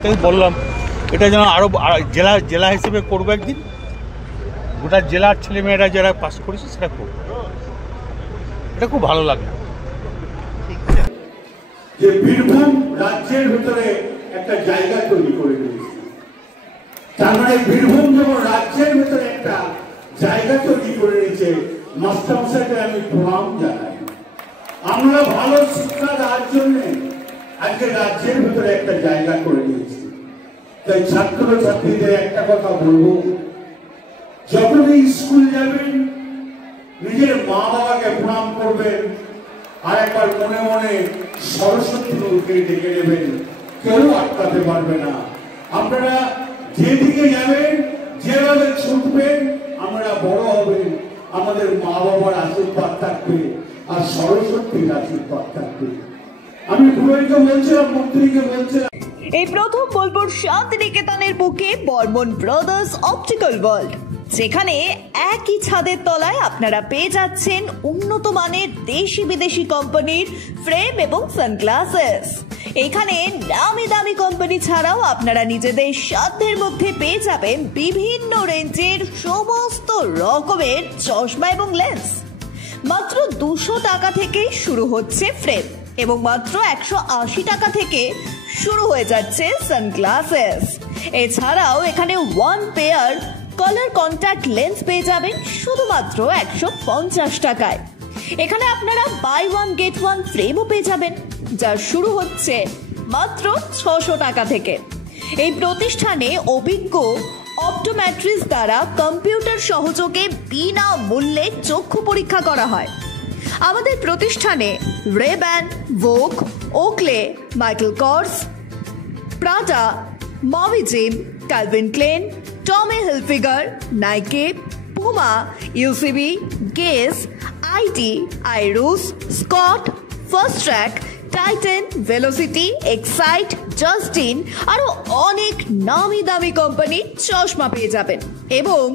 বললাম এটা যেন আরো জেলা জেলা হিসেবে করবো, একদিন গোটা জেলার ছেলেমেয়েরা যারা পাস করেছে সেটা করবো, এটা খুব ভালো লাগলো। যে বীরভূম রাজ্যের ভিতরে একটা জায়গা তৈরি করে দিয়েছে, তার মানে বীরভূম যেমন রাজ্যের ভিতরে একটা জায়গা তৈরি করে নিয়েছে, মাস্টারমশাইকে আমি প্রণাম জানাই। আমরা ভালো শিক্ষা দেওয়ার জন্য আজকে রাজ্যের ভিতরে একটা জায়গা করে নিয়েছি। তাই ছাত্র ছাত্রীদের একটা কথা বলবো, যখনই স্কুল যাবেন নিজের মা বাবাকে প্রণাম করবেন, আর একবার মনে মনে সরস্বতী নদীকে ডেকে নেবেন, কেউ আটকাতে পারবে না। আপনারা যেদিকে যাবেন, যেভাবে ছুটবেন, আমরা বড় হবেন, আমাদের মা বাবার আশীর্বাদ থাকবে আর সরস্বতীর আশীর্বাদ থাকবে। আমি পুরোহিতকে বলছিলাম, মন্ত্রীকে বলছিলাম, এই প্রথম বোলপুর শান্তিনিকেতনের বুকে বর্মন ব্রাদার্স অপটিক্যাল ওয়ার্ল্ড, যেখানে একই ছাদের তলায় আপনারা পেয়ে যাচ্ছেন উন্নত মানের দেশি বিদেশি কোম্পানির ফ্রেম এবং সানগ্লাসেস। এখানে নামি দামি কোম্পানি ছাড়াও আপনারা নিজেদের সাধ্যের মধ্যে পেয়ে যাবেন বিভিন্ন রেঞ্জের সমস্ত রকমের চশমা এবং লেন্স। মাত্র 200 টাকা থেকেই শুরু হচ্ছে ফ্রেম এবং মাত্র 180 টাকা থেকে শুরু হয়ে যাচ্ছে সানগ্লাসেস। এছাড়াও এখানে 1 পেয়ার কালার কন্ট্যাক্ট লেন্স পেয়ে যাবেন শুধুমাত্র 150 টাকায়। এখানে আপনারা বাই 1 গেট 1 ফ্রেমও পেয়ে যাবেন, যা শুরু হচ্ছে মাত্র 600 টাকা থেকে। এই প্রতিষ্ঠানে অভিজ্ঞ অপটোমেট্রিস্ট দ্বারা কম্পিউটার সহযোগে বিনা মূল্যে চক্ষু পরীক্ষা করা হয়। আমাদের প্রতিষ্ঠানে Ray Ban, Vogue, Oakley, Michael Kors, Prada, মভি জিম, Calvin Klein, Tommy Hilfiger, Nike, Puma, UCB, Guess, আইটি, আইরুস, Scott, Fastrack, Titan, Velocity, Excite, Justin আরো অনেক নামি দামি কোম্পানির চশমা পেয়ে যাবেন এবং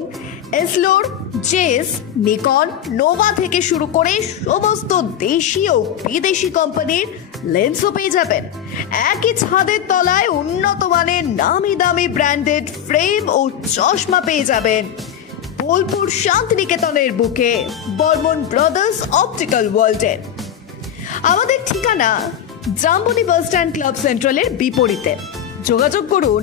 এসলোর, জেস, নিকন, নোভা থেকে শুরু করে সমস্ত দেশি ও বিদেশি কোম্পানির লেন্সও পেয়ে যাবেন। একই ছাদের তলায় উন্নত মানের নামি দামি ব্র্যান্ডেড ফ্রেম ও চশমা পেয়ে যাবেন বোলপুর শান্তিনিকেতনের বুকে বর্মন ব্রাদার্স অপটিক্যাল ওয়ার্ল্ডে। আমাদের ঠিকানা জাম্বনি বাস স্ট্যান্ড ক্লাব সেন্ট্রালের বিপরীতে। যোগাযোগ করুন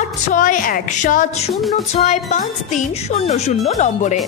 8617065300 নম্বরে।